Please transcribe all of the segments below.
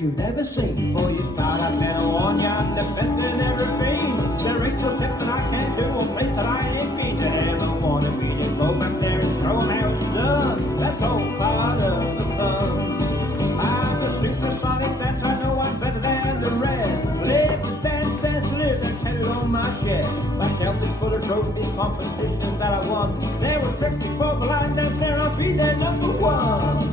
you've ever seen. Before you start, I better warn you, I'm the best there's ever been. There ain't no steps that I can't do, or place that I ain't been. They ever wanna be to go back there and show 'em how it's done. That's all part of the fun. I'm the supersonic dancer, I know I'm better than the rest. Live to dance, dance, live, and carry on my chest. My shelf is full of trophies, competitions that I won. They were tricked before the line down there, I'll be their number one.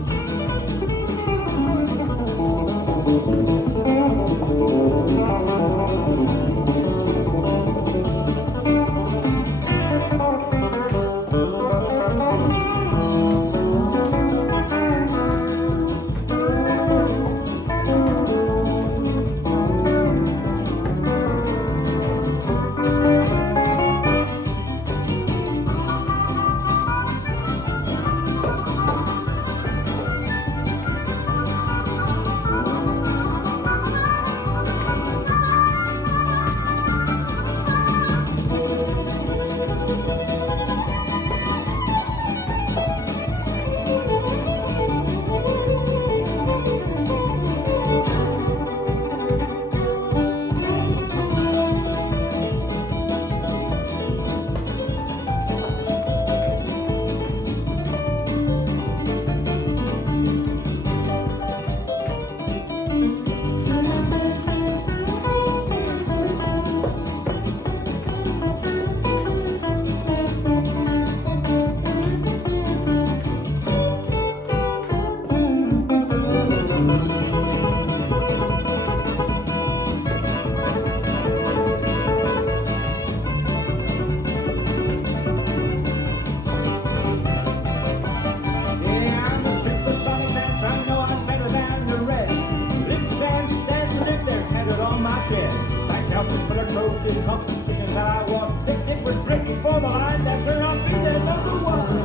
The competition that I won, it was breaking for the line, that's where I'll be their number one.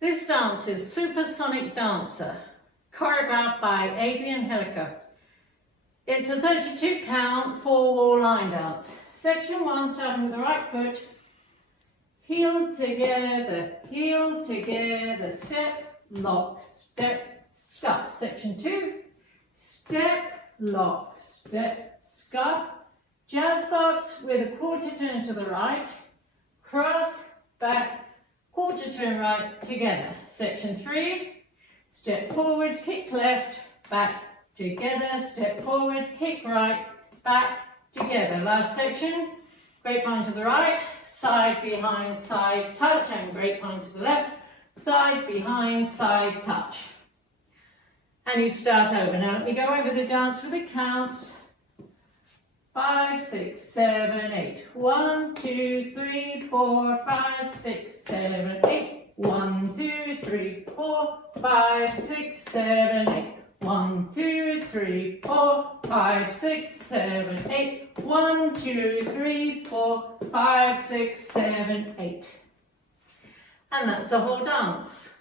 This dance is Supersonic Dancer, choreographed by Adrian Hilliker. It's a 32 count, 4-wall line dance. Section 1, starting with the right foot, heel together, step, lock, step, scuff. Section 2, step, lock, step, scuff, jazz box with a quarter turn to the right, cross, back, quarter turn right, together. Section 3, step forward, kick left, back, together, step forward, kick right, back, together. Last section, grapevine to the right, side, behind, side, touch, and grapevine to the left, side, behind, side, touch. And you start over. Now let me go over the dance with the counts. 5, 6, 7, 8. 1, 2, 3, 4, 5, 6, 7, 8. 1, 2, 3, 4, 5, 6, 7, 8. 1, 2, 3, 4, 5, 6, 7, 8. 1, 2, 3, 4, 5, 6, 7, 8. And that's the whole dance.